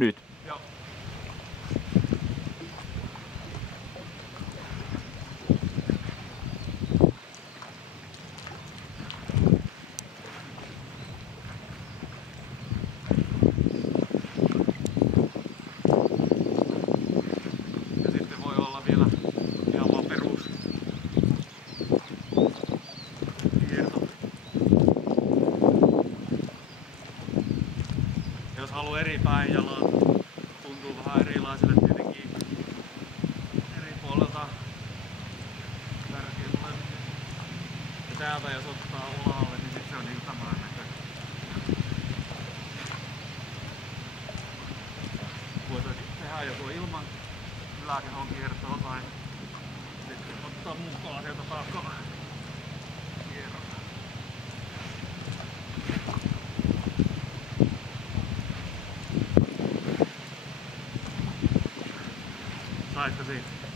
Nyt. Joo. Ja sitten voi olla vielä ihan vaan perus kierto. Jos haluaa eri päin jalat, tuntuu vähän erilaiselle tietenkin eri puolelta tärkeä tulee. Ja täältä jos ottaa ulalle, niin sit se on niinku tämän näköinen. Voitaisiin tehdä joko ilman yläkehon kiertoa tai sitten ottaa mukaan sieltä takaa kierrota. Saitko siitä?